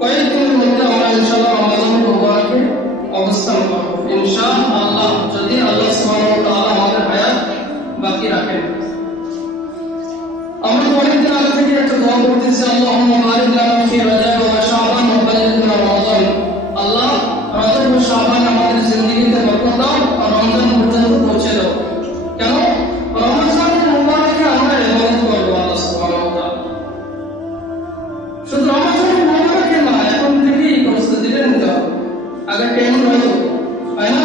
কয়েকদিনের মধ্যে আমরা ইনশাআল্লাহ রমজান মুবারকে অবস্থান করব ইনশাআল্লাহ, যদি আল্লাহ সুবহানাহু ওয়া তাআলা আমাদের হায়াত বাকি রাখেন। আমরা অনেকদিন আগে থেকে একটা দোয়া করতেছি, আল্লাহুম্মা বারিক লানা ফি রাজাব ওয়া শাবান ওয়া বাল্লিগনা রমাদান। আল্লাহ, রজব ও শাবান আমাদের জিন্দেগিতে বরকত দাও আর রমজান পর্যন্ত পৌঁছে দাও। কেন? রমজান মুবারকে আমরা ইবাদত করব আল্লাহ সুবহানাহু ওয়া তাআলা। শুধু রমজান মুবারকে না, এখন থেকেই প্রস্তুতিটা নিতে হবে। আগে ট্রেনিং হয়তো হয় না,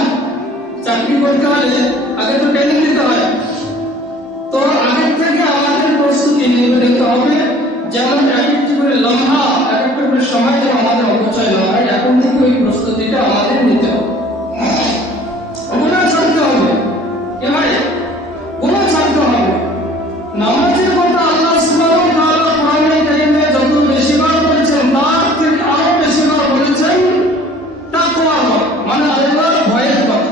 চাকরি করতে হলে আগে তো ট্রেনিং নিতে হয়। তো আগের থেকে আমাদের প্রস্তুতি নিতে হবে, যেমন এক একটি করে লম্বা এক একটা করে সময় যেন আমাদের অপচয় না হয়। এখন থেকে ওই প্রস্তুতিটা আমাদের নিতে হবে। গুনাহ ছাড়তে হবে, কি ভাই? গুনাহ ছাড়তে হবে। নামাজের কথা আল্লাহ সুবহানাহু ওয়া তাআলা কোরআনে কারীমে যত বেশিবার বলেছেন, তার থেকে আরো বেশিবার বলেছেন তাকওয়া, মানে আল্লাহর ভয়ের কথা।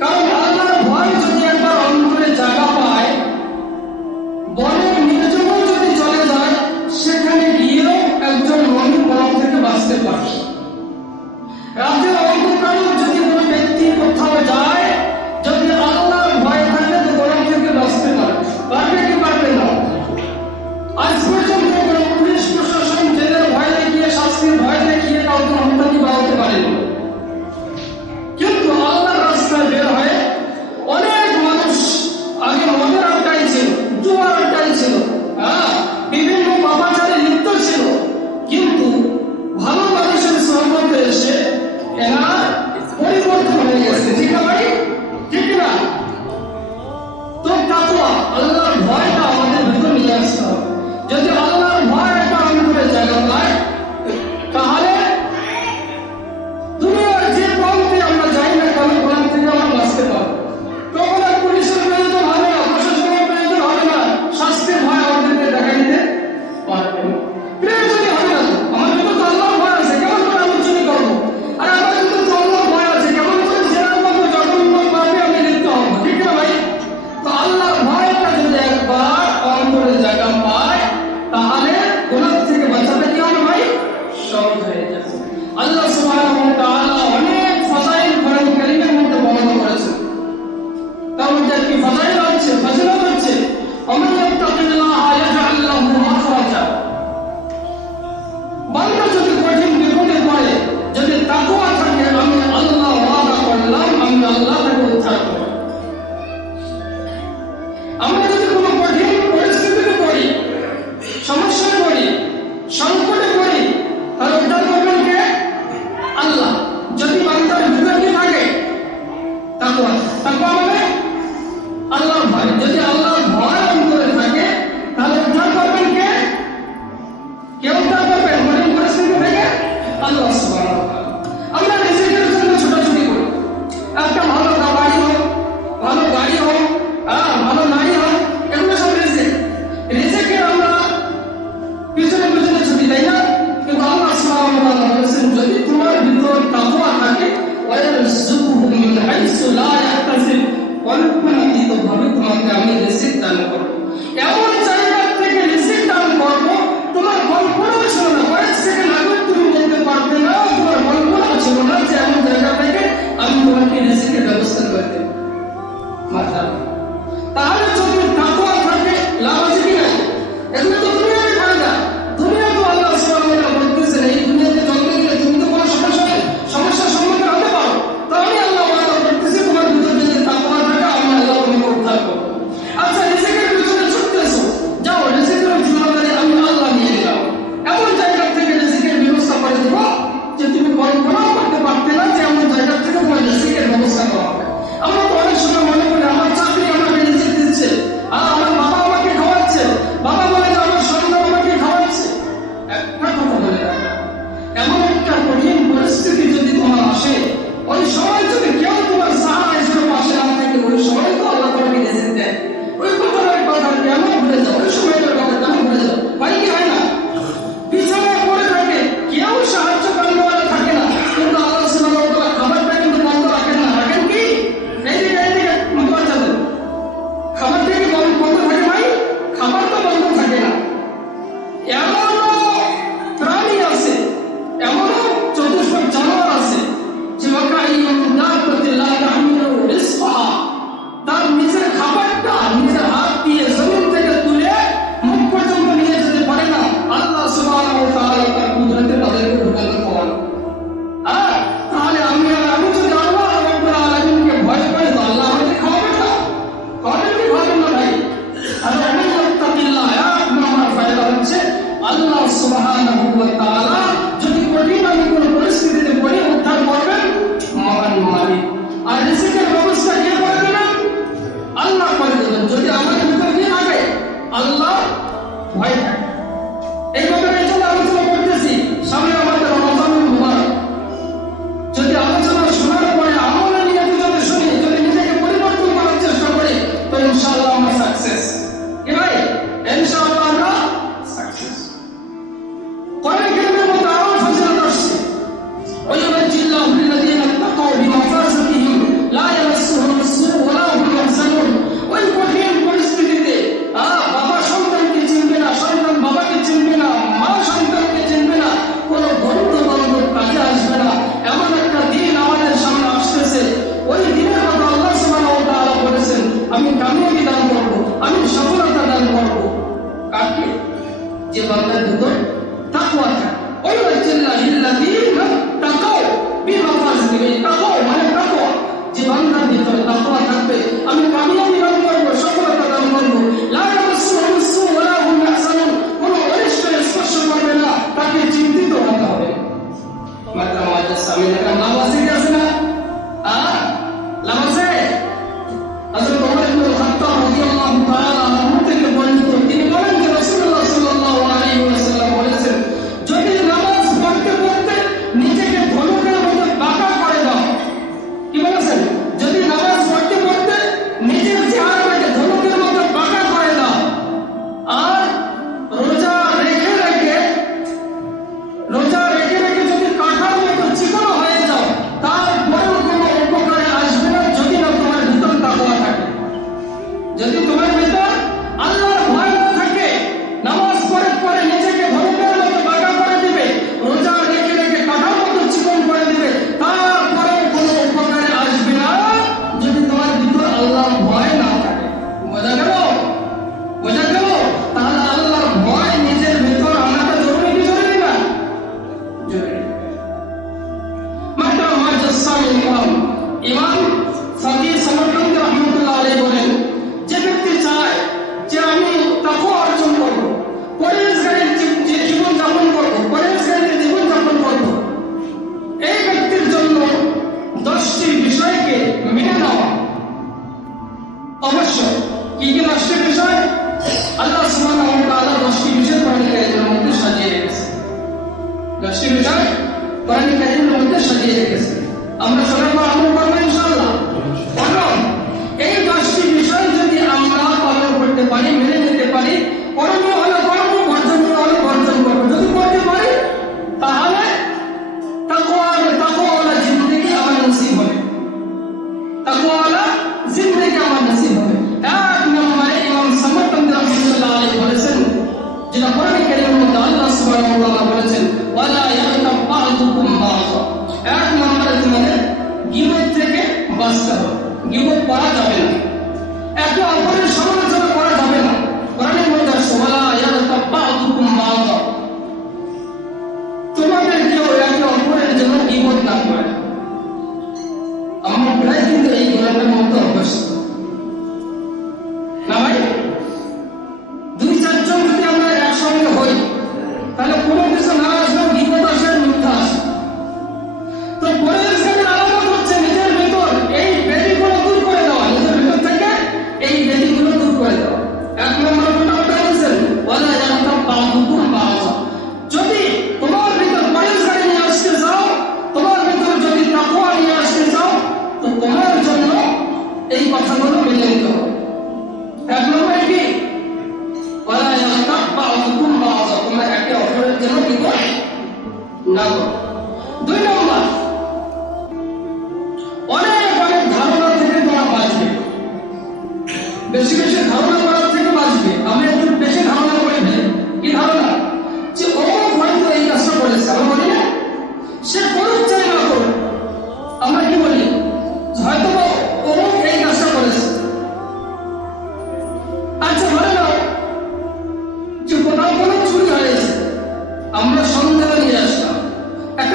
কারণ আল্লাহর ভয় যদি একবার অন্তরে জায়গা পায়, বনের নির্জনে যদি চলে যায়, সেখানে গিয়েও একজন মুমিন পাপ থেকে বাঁচতে পারে। রাতের অন্ধকারে যদি কোনো ব্যক্তি কোথাও যায়, যদি আল্লাহর ভয় থাকে তো গরম থেকে বাঁচতে পারে। পারবে কি পারবে না? আজ পর্যন্ত কোনো পুলিশ প্রশাসন জেলের ভয় দেখিয়ে, শাস্তির ভয় দেখিয়ে কাউকে হত্যা বাড়াতে পারেনি। কিন্তু আল্লাহর রাস্তায় বের হয়ে অনেক মানুষ আগে মদের আড্ডায় ছিল, জুয়ার আড্ডায় ছিল, বিভিন্ন পাপাচারে লিপ্ত ছিল, কিন্তু ভালো মানুষের সহমতে এসে এরা পরিবর্তন হয়ে গেছে। ঠিক না ভাই? ঠিক না? তো তাকওয়া, আল্লাহর ভয়টা আমাদের ভিতরে নিয়ে আসতে হবে। যদি আল্লাহর ভয় একটা আমাদের জায়গা পায়, তাহলে দুনিয়ার যে প্রান্তে আমরা যাই না কেন, প্রান্ত থেকে আমরা বাঁচতে পারবো। তখন আর পুলিশের প্রয়োজন হবে না, প্রশাসনের প্রয়োজন হবে না, শাস্তির ভয় আমাদেরকে দেখা দিতে পারবে না। প্রয়োজনই হবে না। আমার ভিতরে তো আল্লাহর ভয় আছে, কেমন করে আমি চুরি করবো? আর আমার ভিতরে তো আল্লাহর ভয় আছে, কেমন করে জেনার মতো জঘন্য পাপে আমি লিপ্ত হবো? ঠিক না ভাই? তো আল্লাহর ভয়টা যদি একবার অন্তরে জায়গা পায়, তাহলে গুনাহ থেকে বাঁচাতে কি হবে ভাই? সহজ হয়ে যাবে। আল্লাহ সুবহানাহু ওয়া তাআলা অনেক ফাযাইল কোরআন কারীমের মধ্যে বর্ণনা করেছেন। তার মধ্যে একটি ফাযাইল হচ্ছে, ফজিলত হচ্ছে, আমান ইয়াত্তাকিল্লাহা ইয়াজআল লাহু মাখরাজা। বান্দা যদি কঠিন বিপদে পড়ে, যদি তাকওয়া থাকে, আমি আল্লাহ ওয়াদা করলাম, আমি আল্লাহ তাকে উদ্ধার করব। আমরা যদি কোনো কঠিন পরিস্থিতিতে পড়ি, সমস্যায় পড়ি, সংকটে পড়ি, তাহলে উদ্ধার করবেন কে? আল্লাহ। যদি বান্দার ভিতরে কি থাকে? তাকওয়া। তাকওয়া মানে আল্লাহর ভয়। যদি আল্লাহর ভয় অন্তরে থাকে, তাহলে উদ্ধার করবেন কে? কে উদ্ধার করবেন কঠিন পরিস্থিতি থেকে? আল্লাহ সুবহানাহু ওয়া তাআলা। আমরা রিজিকের জন্য ছোটাছুটি করি। একটা ভালো বাড়ি হোক, ভালো গাড়ি হোক, ভালো নারী হোক, এগুলো সব রিজিক। রিজিকের আমরা পিছনে পিছনে ছুটি দেয় না, কিন্তু আল্লাহ সুবহানাহু ওয়া তাআলা বলেছেন, যদি তোমার ভিতর তাকওয়া থাকে, ওয়ায়ারযুকুহু মিন হাইসু লা ইয়াহতাসিব, কল্পনাতীতভাবে তোমাকে আমি রিজিক দান করব। এমন জায়গা থেকে রিজিক দান করব, তোমার কল্পনাও ছিল না। কয়েক সেকেন্ড আগে তুমি বলতে পারতে না, তোমার কল্পনাও ছিল না যে এমন জায়গা থেকে আমি তোমাকে রিজিকের ব্যবস্থা করে দেব। মাশাআল্লাহ। তাহলে যদি তাকওয়া থাকে, লাভ আছে কি না? এগুলো তো দুনিয়ার ফায়দা। দুনিয়া তো আল্লাহ সুবহানাহু ওয়া তাআলা বলতেছেন, এই দুনিয়াতে জন্ম নিলে তুমি তো কোনো সমস্যার সম্মুখীন হতে পারো। তো আমি আল্লাহ ওয়াদা করতেছি, তোমার ভিতরে যদি তাকওয়া থাকে, আমি আল্লাহ তোমাকে উদ্ধার করব। আচ্ছা, রিজিকের পিছনে ছুটতেছো, যাও, রিজিকের জিম্মাদারি আমি আল্লাহ নিয়ে নিলাম। এমন জায়গা থেকে রিজিকের ব্যবস্থা করে দেব যে তুমি কল্পনাও করতে পারতে না যে এমন জায়গা থেকে তোমার রিজিকের ব্যবস্থা করা হবে। আমরা তো অনেক সময় মনে করি আমার চাকরি আমাকে রিজিক দিচ্ছে, আর আমার বাবা আমাকে খাওয়াচ্ছে, বাবা বলে যে আমার সন্তান আমাকে খাওয়াচ্ছে। একটা কথা বলে রাখা, এমন একটা কঠিন পরিস্থিতি যদি তোমার আসে, ওই সময় যদি কেউ তোমার সাহায্য হিসেবে পাশে না থাকে, ওই সময় তো আল্লাহ তোমাকে রিজিক দেয়। ওই কথাটার কথা কেন ভুলে যাও? ওই সময়টার কথা কেন ভুলে যাও? হয় কি হয় না? পিছনে পড়ে থাকে, কেউ সাহায্য করতে থাকে না, কিন্তু আল্লাহ সুবহানাহু ওয়া তাআলা খাবারটা কিন্তু বন্ধ রাখেন না। রাখেন কি? এইদিকে বাচ্চাদের খাবার থেকে বন্ধ থাকে ভাই? খাবার তো বন্ধ থাকে না। এমন প্রাণী আছে আল্লাযীনা তাকাউ বিমাফাজিহি তাকাউ মানে তাকওয়া, যে বান্দার ভিতরে তাকওয়া থাকবে আমি কামিয়াবি লাভ করব, সফলতা লাভ করব। লা ইয়ামাসসুহুম সূ ওয়া হুম ইয়াহজানুন, কোন অনিষ্ট স্পর্শ করবে না, তাকে চিন্তিত হতে হবে। মাত্র আমাদের সামনে একটা নামাজি আছে না, নামাজে হযরত ওমর ইবনে খাত্তাব রাদিয়াল্লাহু তাআলা আনহু থেকে বর্ণিত, তিনি বলেন যে রাসূলুল্লাহ সাল্লাল্লাহু আলাইহি ওয়াসাল্লাম বলেছেন, যদি নামাজ পড়তে পড়তে নিজেকে ধনুকের মতো বাঁকা করে দাও, কি বলেছেন, যদি নামাজ পড়তে পড়তে নিজের চেহারাটাকে ধনুকের মতো বাঁকা করে দাও, আর রোজা রেখে রেখে যদি কাঁঠার মতো চিকন হয়ে যাও, তারপরেও কোনো উপকারে আসবে না যদি না তোমার ভিতর তাকওয়া থাকে। যদি তোমার ভিতর আল্লাহর ভয় না থাকে, নামাজ পড়ে পড়ে নিজেকে ধনুকের মতো বাঁকা করে দিবে, রোজা রেখে রেখে কাঁঠার মতো চিকন করে দিবে, তারপরেও কোনো উপকারে আসবে না যদি তোমার ভিতর আল্লাহর ভয় না থাকে। বোঝা গেল? বোঝা গেল? তাহলে আল্লাহর ভয় নিজের ভিতর আনাটা জরুরি কি জরুরি না? জরুরি। মাত্র মাজাসামিল ইমাম ইমাম ফকিহ সমরকন্দি রাহমাতুল্লাহ আলাইহি বলেন, যে ব্যক্তি চায় যে আমি তাকওয়া অর্জন করব, পরহেজগারী জীবন যাপন করব, পরহেজগারী জীবন যাপন করব, এই ব্যক্তির জন্য 10টি বিষয়কে মেনে নেওয়া অবশ্যই। কি কি 10টি বিষয়? আল্লাহ সুবহানাহু ওয়া তাআলা 10টি বিষয় কোরআন কারীমের মধ্যে সাজিয়ে রেখেছেন। 10টি বিষয় কোরআন কারীমের মধ্যে সাজিয়ে রেখেছেন। আমরা শোনার পর আমল করব ইনশাআল্লাহ। কারণ এই 10টি বিষয় যদি আমরা পালন করতে পারি, মেনে নিতে পারি, করণীয় হলে করব, বর্জনীয় হলে বর্জন করব, যদি করতে পারি তাহলে তাকওয়াওয়ালা জিন্দেগি আমার নসিব হবে, তাকওয়াওয়ালা জিন্দেগি আমার নসিব হবে। এক নম্বরে ইমাম সমরকন্দি রাহমাতুল্লাহ আলাইহি বলেছেন, যেটা কোরআন কারীমের মধ্যে আল্লাহ সুবহানাহু ওয়া তাআলা বলেছেন, ওয়ালা ইয়াগতাব বা'দুকুম বা'দা। এক নম্বরে তোমাদের গীবত থেকে বাঁচতে হবে, গীবত করা যাবে না, একে অপরের সমালোচনা করা যাবে না। কোরআনের মধ্যে আছে ওয়ালা ইয়াগতাব বা'দুকুম বা'দা, তোমাদের কেউ একে অপরের জন্য গীবত না করে। আমরা প্রায় কিন্তু এই গুণাটার মধ্যে অভ্যস্ত না ভাই? 2-4 জন যদি আমরা একসঙ্গে হই, তাহলে কোনো কিছু না আসলেও গীবত আসে, মিথ্যা আসে। তো পরহেজগারের আলামত হচ্ছে নিজের ভিতর এই বেদিগুলো দূর করে দেওয়া, নিজের ভিতর থেকে এই বেদিগুলো দূর করে দেওয়া। এক নম্বর কথা বলছেন ওয়ালা ইয়াগতাব বা'দুকুম বা'দা, যদি তোমার ভিতর পরহেজগারি নিয়ে আসতে চাও, তোমার ভিতর যদি তাকওয়া নিয়ে আসতে চাও, তো তোমার জন্য এই কথাগুলো মেনে নিতে হবে। এক নম্বর কি? ওয়ালা ইয়াগতাব বা'দুকুম বা'দা, তোমরা একে অপরের জন্য গীবত না করো। 2 নম্বর, অনেক অনেক ধারণা থেকে তোমরা বাঁচবে, বেশি বেশি ধারণা করার থেকে বাঁচবে। আমরা একটু বেশি ধারণা করে ফেলি। কি ধারণা? যে অমুক হয়তো এই কাজটা করেছে, আমরা বলি না, সে করুক চাই না করুক, আমরা কি বলি, হয়তো অমুক এই কাজটা করেছে। আচ্ছা ধরে নাও যে কোথাও কোনো চুরি হয়েছে, আমরা সন্দেহ নিয়ে আসলাম, একটা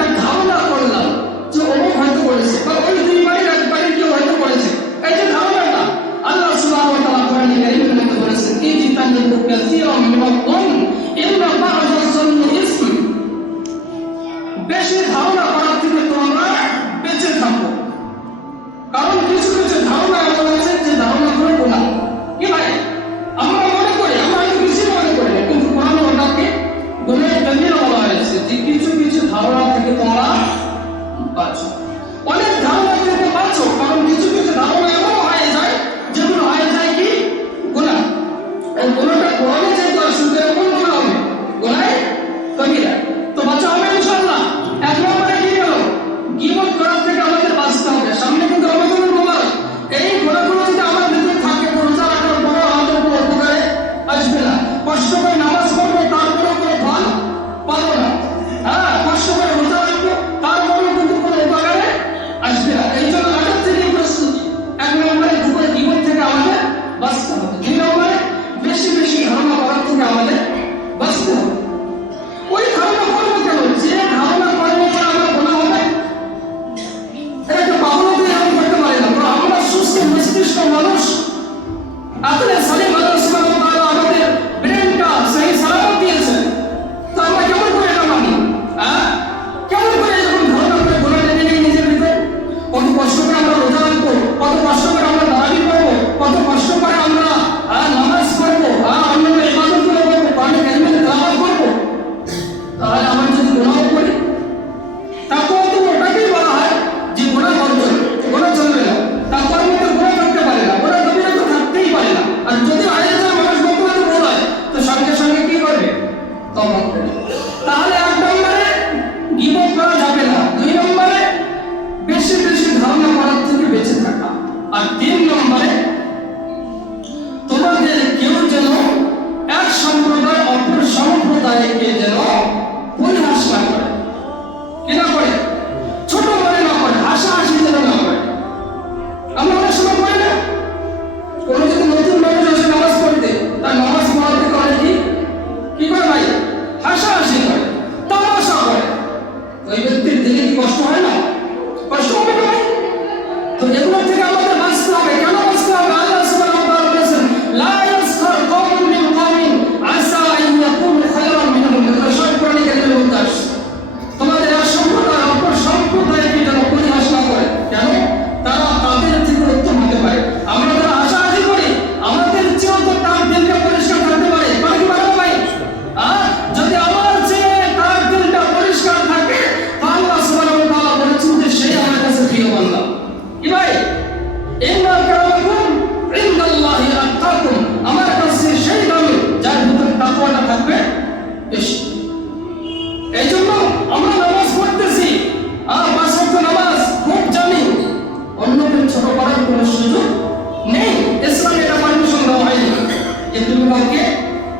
যে তুমি কাউকে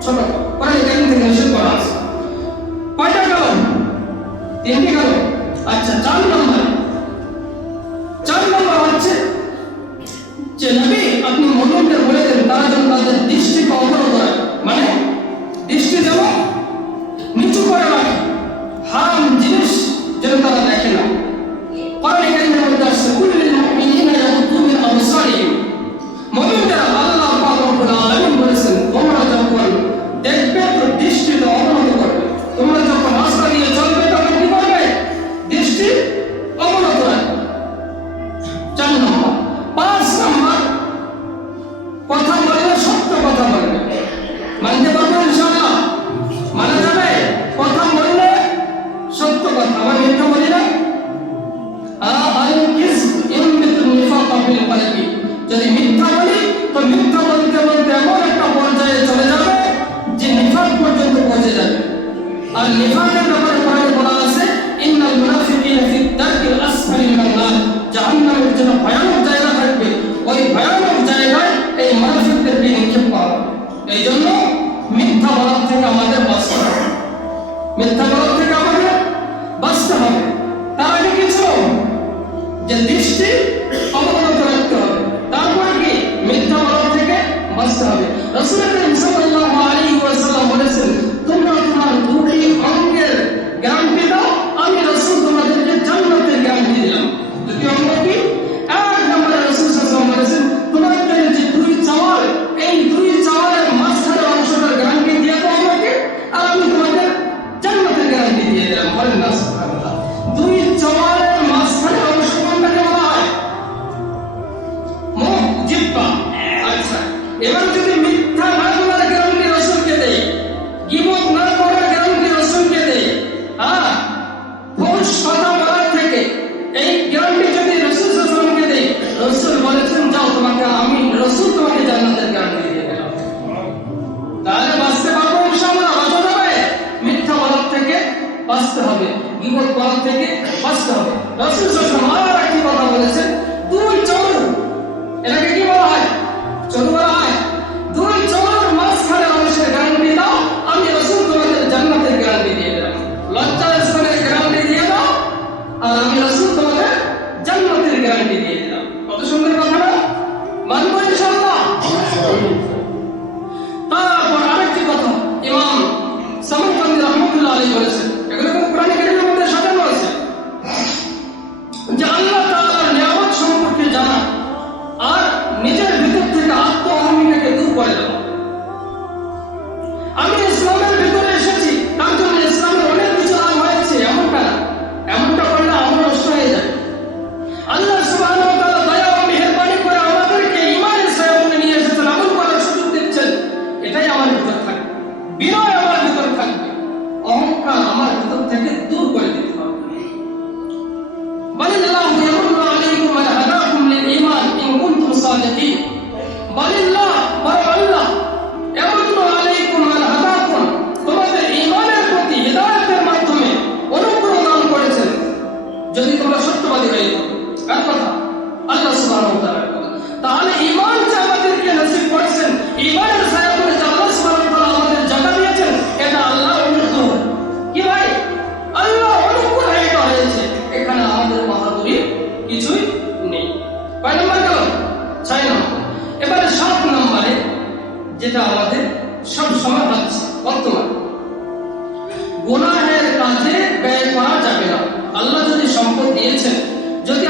ছোট করো, কোরআন কারীম থেকে নিষেধ করা আছে। কয়টা গেল? 3টি গেল। আচ্ছা, 4 নম্বর হচ্ছে যে নবী আপনি মুমিনদের বলে দেন তারা যেন তাদের দৃষ্টিকে অবনত রাখে, মানে দৃষ্টি যেন নিচু করে রাখে, হারাম জিনিস যেন তারা দেখে না। কোরআন কারীমের মধ্যে আছে কুল্লিল মুমিনিনা ইয়াগুদ্দু মিন আবসারিহিম, মুমিনরা আল্লাহ পাক রব্বুল আলামিন বলেছেন তোমরা যখন দেখবে তো দৃষ্টিকে অবনত করবে, তোমরা যখন রাস্তা দিয়ে চলবে তখন কি করবে? দৃষ্টি অবনত রাখবে। 4 নম্বর। 5 নম্বর, কথা বললে সত্য কথা বলবে। মানতে পারবে ইনশাআল্লাহ? মানা যাবে? কথা বললে সত্য কথা, আমরা মিথ্যা বলি না। যদি মিথ্যা বলি তো মিথ্যা বলতে বলতে এমন একটা পর্যায়ে চলে যাবে যে নিফাক পর্যন্ত পৌঁছে যাবে। আর নিফাকের ব্যাপারে কোরআনে বলা আছে ইন্নাল মুনাফিকিনা ফি দারকিল আসফালি মিনান নার, জাহান্নামের জন্য ভয়ানক জায়গা থাকবে, ওই ভয়ানক জায়গায় এই মুনাফিকদেরকে নিক্ষেপ করা হবে। এই জন্য মিথ্যা বলার থেকে আমাদের বাঁচতে হবে, মিথ্যা বলার থেকে আমাদের বাঁচতে হবে। তার আগে কিছু যে দৃষ্টি অবনত রাখতে হবে, তারপরে কি মিথ্যা বলার থেকে বাঁচতে হবে। রাসূল করিম সাল্লাল্লাহু আলাইহি ওয়াসাল্লাম বলেছেন তোমরা তোমার 2টি অঙ্গের গ্যারান্টি দাও, আমি রাসূল তোমাদেরকে জান্নাতের গ্যারান্টি দিলাম। 2টি অঙ্গ কি? 1 নম্বরে রাসূল সাল্লাল্লাহু আলাইহি ওয়াসাল্লাম বলেছেন তোমাদের যে 2 চাওয়াল, এই 2 চাওয়ালের মাঝখানের অংশটার গ্যারান্টি দিয়ে দাও আমাকে, আর আমি তোমাদের জান্নাতের গ্যারান্টি দিয়ে দিলাম। বলেন না সুবহানাল্লাহ। 2 চাওয়ালের মাঝখানের অংশ কোনটাকে বলা হয়? মুখ, জিহ্বা। আচ্ছা, এবার যদি মিথ্যা না বলার গ্যারান্টি রাসূলকে দেই, গীবত না করার গ্যারান্টি রাসূলকে দেই, ফুহশ কথা বলার থেকে এই গ্যারান্টি যদি রাসূল সাল্লাল্লাহু আলাইহি ওয়াসাল্লামকে দেই, রাসূল বলেছেন যাও তোমাকে আমি রাসূল তোমাকে জান্নাতের গ্যারান্টি দিয়ে দিলাম। তাহলে বাঁচতে পারবো ইনশাআল্লাহ? বাঁচা যাবে? মিথ্যা বলার থেকে বাঁচতে হবে, গীবত করার থেকে বাঁচতে হবে। রাসূল সাল্লাল্লাহু আলাইহি ওয়াসাল্লাম আর একটি কথা বলেছেন 2 চোর, এটাকে কি বলা হয়? চোর বলা হয়। 2 চোরের মাঝখানের অংশের গ্যারান্টি দাও, আমি রাসূল তোমাদের জান্নাতের গ্যারান্টি দিয়ে দিলাম। লজ্জার স্থানের গ্যারান্টি দিয়ে দাও, আর আমি রাসূল তোমাদের জান্নাতের গ্যারান্টি দিয়ে দিলাম। কত সুন্দর কথা না? মানবো ইনশাআল্লাহ? তারপর আরেকটি কথা ইমাম সামরকান্দি রাহমাতুল্লাহ আলাইহি বলেছেন, এগুলো কোরআন কারীমের মধ্যে সাজানো আছে যে আল্লাহ তাআলার নিয়ামত সম্পর্কে জানা আর নিজের ভিতর থেকে আত্ম-অহমিকাকে দূর করে দেওয়া। আমি ইসলামের ভিতরে এসেছি, তার জন্য ইসলামের অনেক কিছু লাভ হয়েছে, এমনটা করলে আমল নষ্ট হয়ে যাবে। আল্লাহ সুবহানাহু ওয়া তাআলা দয়া ও মেহেরবানি করে আমাদেরকে ঈমানের ছায়াতলে নিয়ে এসেছেন, আমল করার সুযোগ দিচ্ছেন। এটাই আমার ভিতর থাকবে, বিনয় আমার ভিতর থাকবে, অহংকার আমার ভিতর থেকে দূর করে দিতে হবে। বালিল্লাহু ইয়ামুন্নু আলাইকুম ওয়া হাদাকুম লিল ঈমান ইন কুনতুম সাদিকিন। বালিল্লাহ, বড় আল্লাহ, ইয়ামুন্নু আলাইকুম ওয়া হাদাকুম, তোমাদের ঈমানের প্রতি হিদায়াতের মাধ্যমে অনুগ্রহ দান করেছেন যদি তোমরা সত্যবাদী হয়ে থাকো। কার কথা? আল্লাহ সুবহানাহু ওয়া তাআলার কথা। তাহলে ঈমান যে আমাদেরকে নসিব করেছেন, ঈমানের ছায়াতলে যে আল্লাহ সুবহানাহু ওয়া তাআলা আমাদের জায়গা দিয়েছেন, এটা আল্লাহর অনুগ্রহ। কি ভাই? আল্লাহর অনুগ্রহ এটা হয়েছে, এখানে আমাদের বাহাদুরি কিছুই নেই। কয় নম্বর গেল? 6 নম্বর। এবারে 7 নম্বরে যেটা আমাদের সব সময় হচ্ছে বর্তমান, গুনাহের কাজে ব্যয় করা যাবে না। আল্লাহ যদি সম্পদ দিয়েছেন, যদি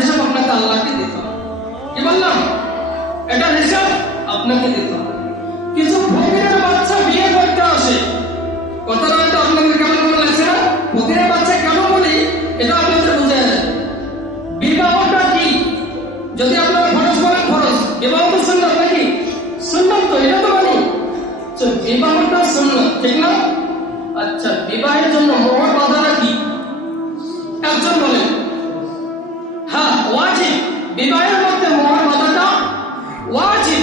হিসাব আপনাকে আল্লাহকে দিতে হবে। কি বললাম? এটার হিসাব আপনাকে দিতে হবে। কিছু ফকিরের বাচ্চা বিয়ে করতে আসে, কথাটা হয়তো আপনাদের কেমন মনে লাগছে না? ফকিরের বাচ্চা কেন বলি এটা আপনাদের বুঝে যাবে। বিবাহটা কি? যদি আপনারা ফরজ বলেন ফরজ, বিবাহ তো সুন্নাত নাকি? সুন্নাত তো, এটা তো মানি। তো বিবাহটা সুন্নাত, ঠিক না? আচ্ছা, বিবাহের জন্য মোহর বাঁধাটা কি? একজন বলেন। হ্যাঁ, ওয়াজিব। বিবাহের মধ্যে মোহর বাঁধাটা ওয়াজিব।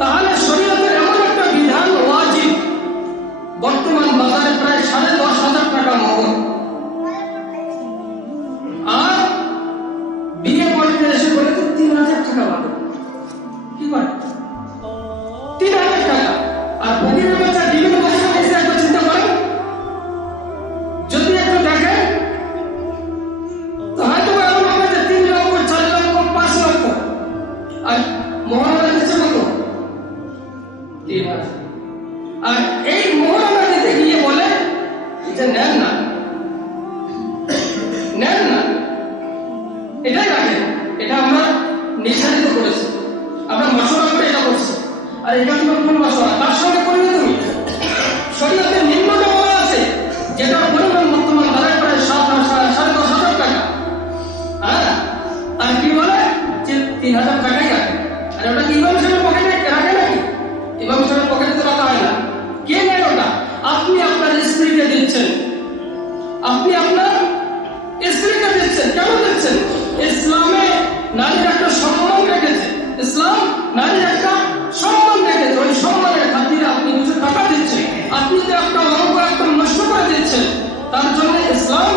তাহলে শরীয়তের এমন একটা বিধান ওয়াজিব। বর্তমান বাজারে প্রায় 10,500 টাকা মোহর, আর বিয়ে করতে এসে বলে তো 3,000 টাকা বাঁধো। কি করে? 3,000 টাকা। আর ফকিরের বাচ্চা ডিমের বয়স হয়েছে, একবার চিন্তা করেন। যদি একটু দেখেন তো হয়তো এমন হবে যে 3 লক্ষ, 4 লক্ষ, 5 লক্ষ, আর মোহর দিচ্ছে কত? 3,000। আর এই মোহর আমরা দিতে গিয়ে বলে যে নেন না, নেন না, এটাই রাখেন। এটা আমরা নির্ধারিত করেছি, আমরা মশলা করে এটা করছি। আর এটা তোমার কোন মশলা? তার সঙ্গে করবে তুমি। শরীয়তের নিম্নটা বলা আছে, যেটার পরিমাণ বর্তমান বাজারে প্রায় 10,500 টাকা। হ্যাঁ, আর কি বলে যে 3,000 টাকাই রাখে। আর ওটা কি ইমাম সাহেবের পকেটে রাখে নাকি? ইমাম সাহেবের পকেটে তো রাখা হয় না। কে নেয় ওটা? আপনি আপনার স্ত্রীকে দিচ্ছেন। আপনি আপনার স্ত্রীকে দিচ্ছেন। কেন দিচ্ছেন? ইসলামে নারীর একটা সম্মান রেখেছে। ইসলাম নারীর একটা সম্মান রেখেছে। ওই সম্মানের খাতিরে আপনি কিছু টাকা দিচ্ছেন। আপনি যে একটা অঙ্ক একদম নষ্ট করে দিচ্ছেন, তার জন্য ইসলাম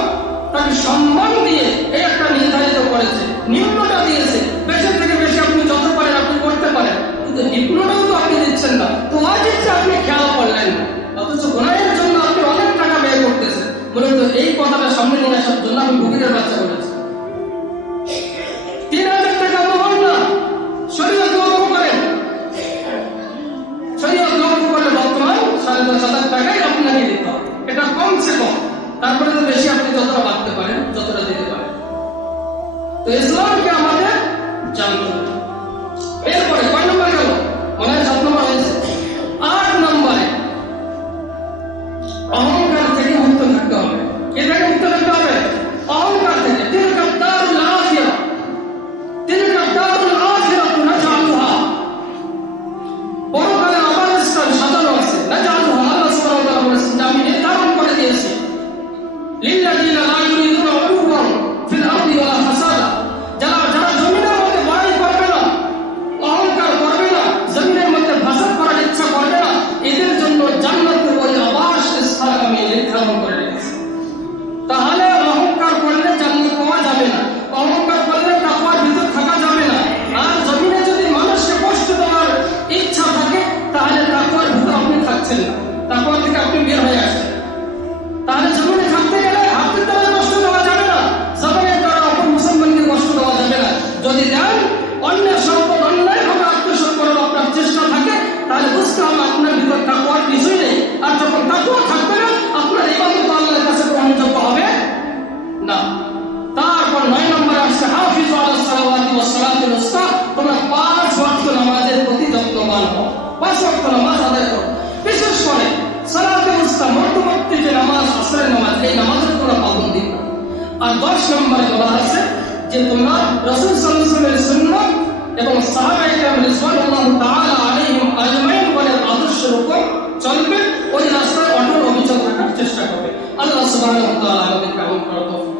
তাকে সম্মান দিয়ে এই একটা নির্ধারিত করেছে, নিম্নটা দিয়েছে। বেশি থেকে বেশি আপনি যত পারেন আপনি করতে পারেন, কিন্তু নিম্নটাও তো আপনি দিচ্ছেন না। তো ওয়াজিব যে আপনি খেয়াল করলেন না, অথচ গুনাহের জন্য আপনি অনেক টাকা ব্যয় করতেছেন। মূলত এই কথাটা সামনে নিয়ে আসার জন্য আমি ফকিরের বাচ্চা বলেছি। 3,000 টাকা মোহর না, শরীয়ত লক্ষ্য করেন। শরীয়ত লক্ষ্য করলে বর্তমান 10,500 টাকাই আপনাকে দিতে হবে। এটা কমসে কম। তারপরে তো বেশি আপনি যতটা বাঁধতে পারেন, যতটা দিতে পারেন। তো ইসলামকে আমাদের জানতে হবে। এরপরে কয় নম্বর গেল? মনে হয় 7 নম্বর হয়েছে। 8 নম্বরে অহংকার থেকে মুক্ত থাকতে হবে। কে থেকে মুক্ত থাকতে হবে? অহংকার থেকে। তিলকা দারুল আখিরাহ, তিলকা দারুল আখিরাহ নাজআলুহা, পরকালে আবাদস্থান সাজানো আছে। নাজআলুহা, আল্লাহ সুবহানাহু ওয়া তাআলা বলেছেন যে আমি নির্ধারণ করে দিয়েছি লিল্লাযিনা লা ইউরিদুনা উলুওয়ান ফিল আরদি ওয়ালা ফাসাদা, যারা জমিনের মধ্যে বড়াই করবে না, অহংকার করবে না, জমিনের মধ্যে ফাসাদ করার ইচ্ছা করবে না, এদের জন্য জান্নাতের ওই আবাস স্থান আমি নির্ধারণ করে রেখেছি। তাহলে অহংকার করলে জান্নাত পাওয়া যাবে না, অহংকার করলে তাকওয়ার ভিতর থাকা যাবে না। আর জমিনে যদি মানুষকে কষ্ট দেওয়ার ইচ্ছা থাকে, তাহলে তাকওয়ার ভিতর আপনি থাকছেন না, তাকওয়া থেকে আপনি বের হয়ে আসছেন। তাহলে জমিনে থাকতে গেলে হাতের দ্বারা কষ্ট দেওয়া যাবে না, জমিনের দ্বারা অপর মুসলমানকে কষ্ট দেওয়া যাবে না। যদি দেন, অন্যের সম্পদ অন্যায়ভাবে আত্মসাৎ করার আপনার চেষ্টা থাকে, তাহলে বুঝতে হবে আপনার ভিতর তাকওয়ার কিছুই নেই। আর যখন তাকওয়া থাকবে না, আপনার ইবাদত আল্লাহর কাছে গ্রহণযোগ্য হবে না। তারপর 9 নম্বরে আসছে হাফিজু আলাস সালাওয়াতি ওয়াস সালাতুল উসতা, তোমরা 5 ওয়াক্ত নামাজের প্রতি যত্নবান হও। 5 ওয়াক্ত নামাজ আদায় করো। বিশেষ করে সালাতুল উসতা, মধ্যবর্তী যে নামাজ, আসরের নামাজ, এই নামাজের তোমরা পাবন্দি করো। আর 10 নম্বরে বলা আছে যে তোমরা রাসূল সাল্লাল্লাহু আলাইহি ওয়াসাল্লামের সুন্নাত এবং সাহাবায়ে কেরাম রিজওয়ানুল্লাহ তাআলা আলাইহিম আজমাইন বলের আদর্শের উপর চলবে, ওই রাস্তায় অটল অবিচল থাকার চেষ্টা করবে। আল্লাহ সুবহানাহু ওয়া তাআলা আমাদেরকে আমল করার তৌফিক